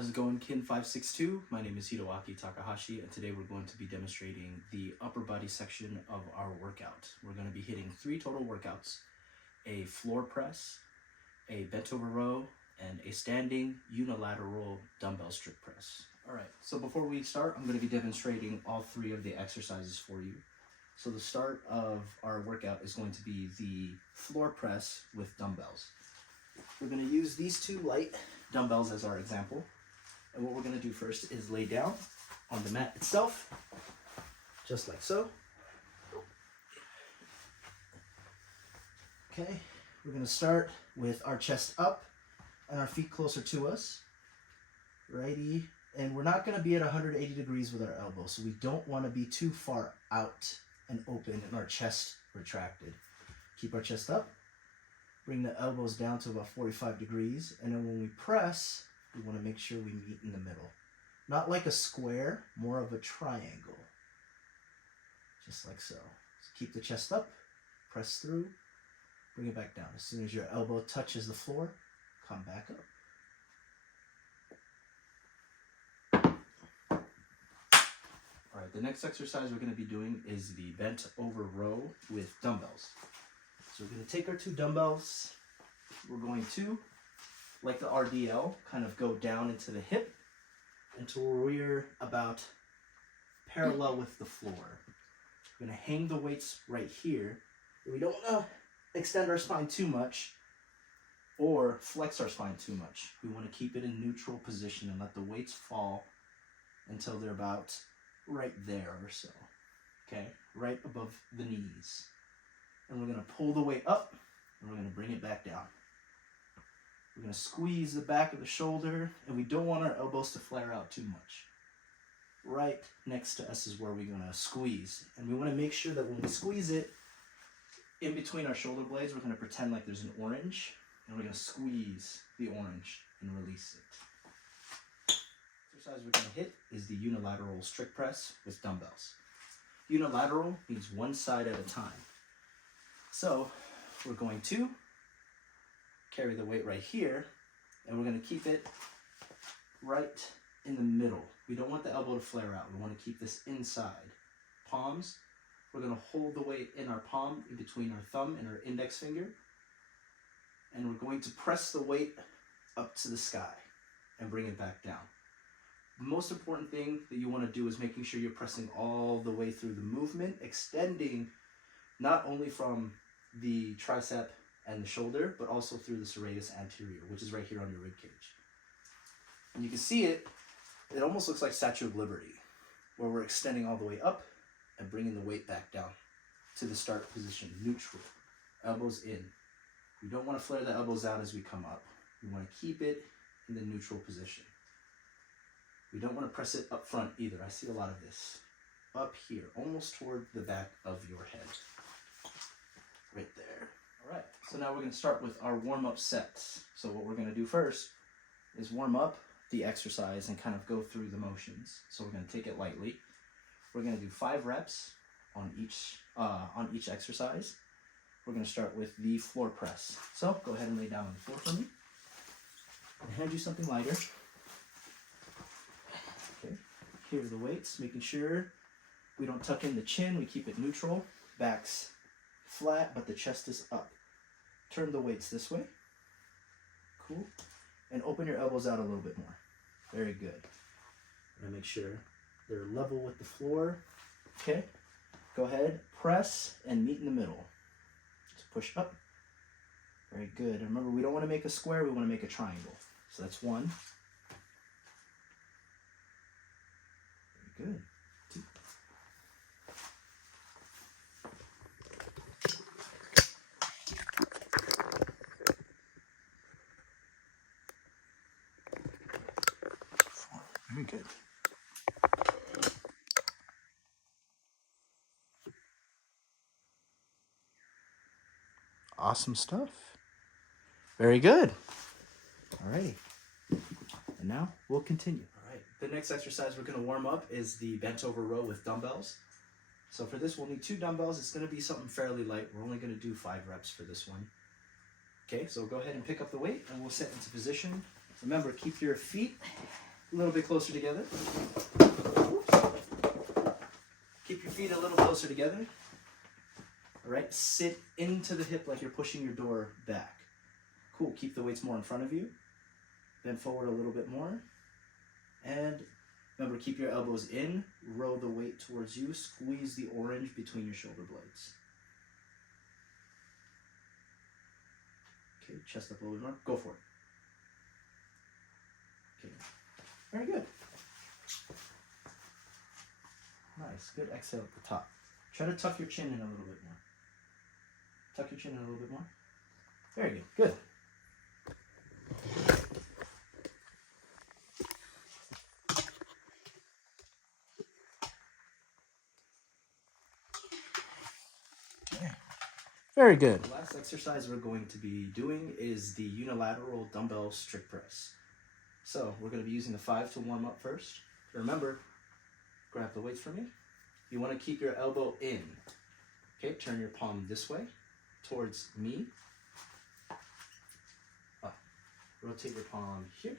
How's it going, Kine 562? My name is Hiroaki Takahashi, and today we're going to be demonstrating the upper body section of our workout. We're going to be hitting 3 total workouts: a floor press, a bent over row, and a standing unilateral dumbbell strict press. All right, so before we start, I'm going to be demonstrating all 3 of the exercises for you. So the start of our workout is going to be the floor press with dumbbells. We're going to use these 2 light dumbbells as our example. And what we're going to do first is lay down on the mat itself, just like so. Okay, we're going to start with our chest up and our feet closer to us. Righty, and we're not going to be at 180 degrees with our elbows, so we don't want to be too far out and open and our chest retracted. Keep our chest up, bring the elbows down to about 45 degrees, and then when we press, we want to make sure we meet in the middle. Not like a square, more of a triangle. Just like so. So keep the chest up, press through, bring it back down. As soon as your elbow touches the floor, come back up. All right, the next exercise we're going to be doing is the bent over row with dumbbells. So we're going to take our 2 dumbbells. We're going to, like the RDL, kind of go down into the hip until we're about parallel with the floor. We're going to hang the weights right here. We don't want to extend our spine too much or flex our spine too much. We want to keep it in neutral position and let the weights fall until they're about right there or so. Okay, right above the knees. And we're going to pull the weight up and we're going to bring it back down. We're going to squeeze the back of the shoulder, and we don't want our elbows to flare out too much. Right next to us is where we're going to squeeze. And we want to make sure that when we squeeze it, in between our shoulder blades, we're going to pretend like there's an orange, and we're going to squeeze the orange and release it. The exercise we're going to hit is the unilateral strict press with dumbbells. Unilateral means one side at a time. So we're going to carry the weight right here, and we're going to keep it right in the middle. We don't want the elbow to flare out. We want to keep this inside. Palms, we're going to hold the weight in our palm in between our thumb and our index finger, and we're going to press the weight up to the sky and bring it back down. The most important thing that you want to do is making sure you're pressing all the way through the movement, extending not only from the tricep and the shoulder, but also through the serratus anterior, which is right here on your rib cage. And you can see it almost looks like Statue of Liberty, where we're extending all the way up and bringing the weight back down to the start position, neutral, elbows in. We don't want to flare the elbows out as we come up. We want to keep it in the neutral position. We don't want to press it up front either. I see a lot of this. Up here, almost toward the back of your head. Right there. All right, so now we're going to start with our warm-up sets. So what we're going to do first is warm up the exercise and kind of go through the motions. So we're going to take it lightly. We're going to do 5 reps on each exercise. We're going to start with the floor press. So go ahead and lay down on the floor for me. And hand you something lighter. Okay, here are the weights, making sure we don't tuck in the chin, we keep it neutral. Back's flat, but the chest is up. Turn the weights this way. Cool. And open your elbows out a little bit more. Very good. And make sure they're level with the floor. Okay. Go ahead, press, and meet in the middle. Just push up. Very good. And remember, we don't want to make a square, we want to make a triangle. So that's 1. Very good. 2. Very good. Awesome stuff. Very good. All righty. And now we'll continue. All right. The next exercise we're going to warm up is the bent over row with dumbbells. So for this, we'll need 2 dumbbells. It's going to be something fairly light. We're only going to do 5 reps for this one. Okay, so go ahead and pick up the weight and we'll set into position. Remember, keep your feet a little bit closer together. Keep your feet a little closer together. All right, sit into the hip like you're pushing your door back. Cool, keep the weights more in front of you. Bend forward a little bit more. And remember, keep your elbows in, row the weight towards you, squeeze the orange between your shoulder blades. Okay, chest up a little bit more, go for it. Okay, very good. Nice, good exhale at the top. Try to tuck your chin in a little bit more. Tuck your chin in a little bit more. Very good, good. Very good. The last exercise we're going to be doing is the unilateral dumbbell strict press. So we're going to be using the 5 to warm up first. Remember, grab the weights for me. You want to keep your elbow in. Okay, turn your palm this way towards me. Up. Rotate your palm here.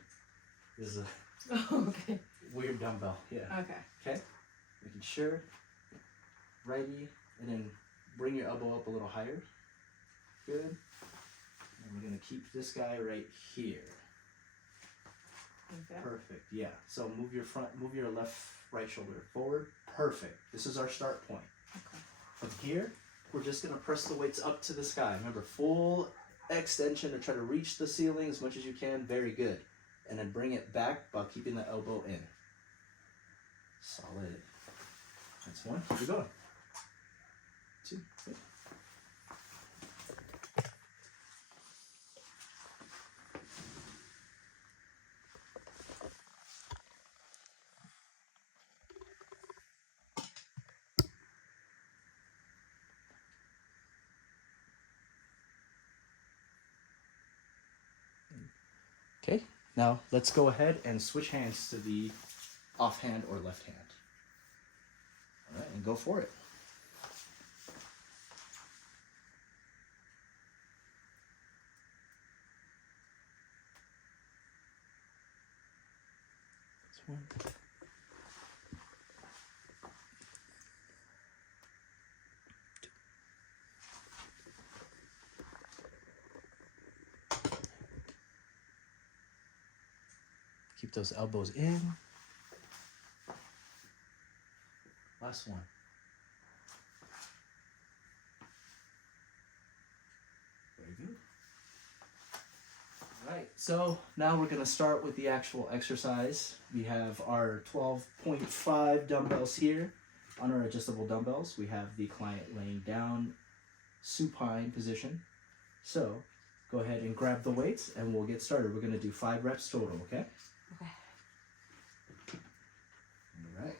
This is a weird dumbbell. Yeah. Okay. Making sure. Righty, and then bring your elbow up a little higher. Good. And we're going to keep this guy right here. Okay. Perfect. Yeah. So move your right shoulder forward. Perfect. This is our start point. Okay. From here, we're just going to press the weights up to the sky. Remember, full extension to try to reach the ceiling as much as you can. Very good. And then bring it back while keeping the elbow in. Solid. That's one. Keep it going. 2. Good. Okay, now let's go ahead and switch hands to the offhand or left hand. All right, and go for it. This one. Keep those elbows in. Last one. Very good. All right, so now we're going to start with the actual exercise. We have our 12.5 dumbbells here on our adjustable dumbbells. We have the client laying down, supine position. So go ahead and grab the weights and we'll get started. We're going to do 5 reps total, okay? Okay. All right.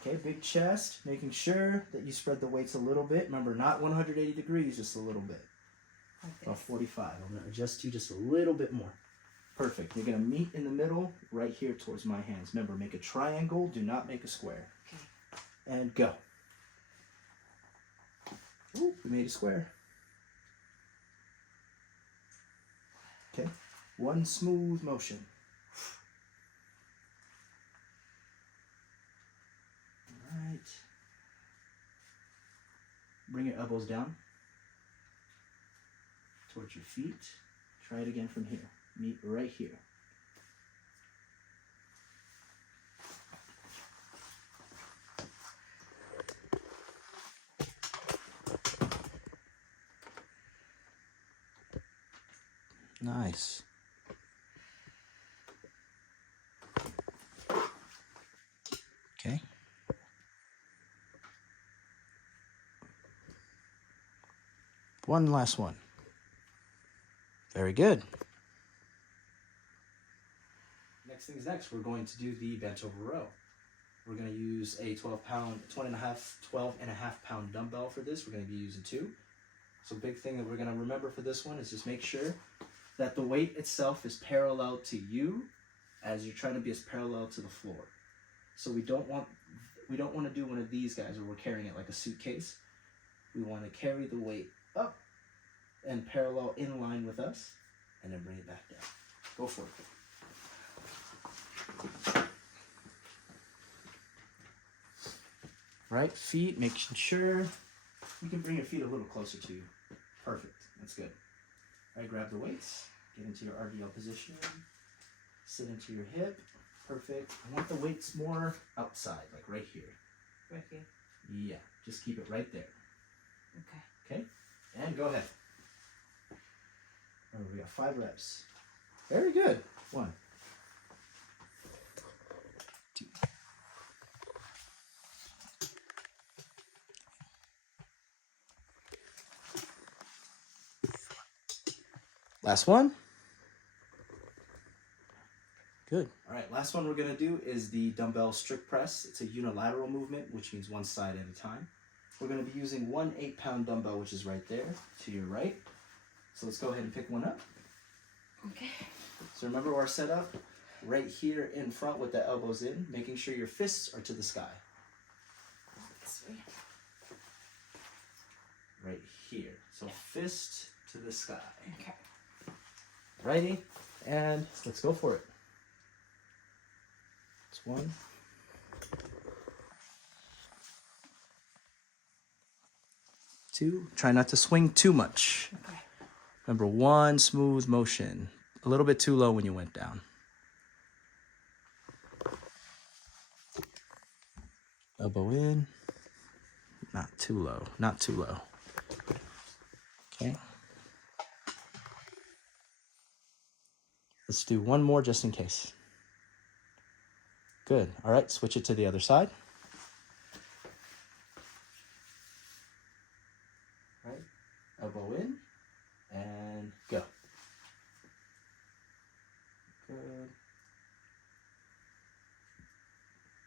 Okay, big chest, making sure that you spread the weights a little bit. Remember, not 180 degrees, just a little bit. Okay. About 45. I'm going to adjust you just a little bit more. Perfect. You're going to meet in the middle right here towards my hands. Remember, make a triangle. Do not make a square. Okay. And go. Ooh, we made a square. Okay. One smooth motion. All right. Bring your elbows down towards your feet. Try it again from here. Meet right here. Nice. Okay. One last one. Very good. Next thing's next. We're going to do the bent over row. We're going to use a 12 and a half pound dumbbell for this. We're going to be using 2. So big thing that we're going to remember for this one is just make sure that the weight itself is parallel to you as you're trying to be as parallel to the floor. So we don't want to do one of these guys where we're carrying it like a suitcase. We want to carry the weight up and parallel in line with us and then bring it back down. Go for it. Right, feet, making sure you can bring your feet a little closer to you. Perfect, that's good. All right, grab the weights, get into your RDL position, sit into your hip. Perfect. I want the weights more outside, like right here. Right here. Yeah, just keep it right there. Okay. Okay, and go ahead. Oh, we got 5 reps. Very good. 1, 2. Last one. Good. All right, last one we're gonna do is the dumbbell strict press. It's a unilateral movement, which means one side at a time. We're gonna be using 1 8-pound dumbbell, which is right there to your right. So let's go ahead and pick one up. Okay. So remember our setup? Right here in front with the elbows in, making sure your fists are to the sky. This way. Right here. So fist to the sky. Okay. Righty, and let's go for it. It's 1. 2. Try not to swing too much. Okay. Remember, 1 smooth motion. A little bit too low when you went down. Elbow in. Not too low. Not too low. Okay. Let's do 1 more just in case. Good. All right, switch it to the other side. Right. Elbow in and go. Good.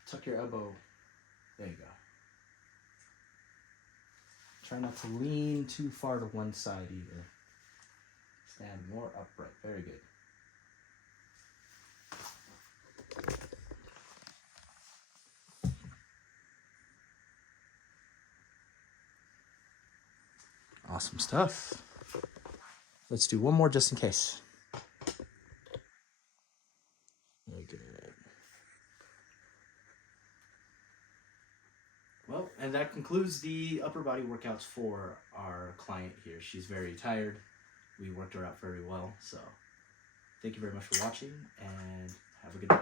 Tuck your elbow. There you go. Try not to lean too far to one side either. Stand more upright. Very good. Awesome stuff. Let's do 1 more just in case. Very good. Well, and that concludes the upper body workouts for our client here. She's very tired. We worked her out very well. So thank you very much for watching and have a good day.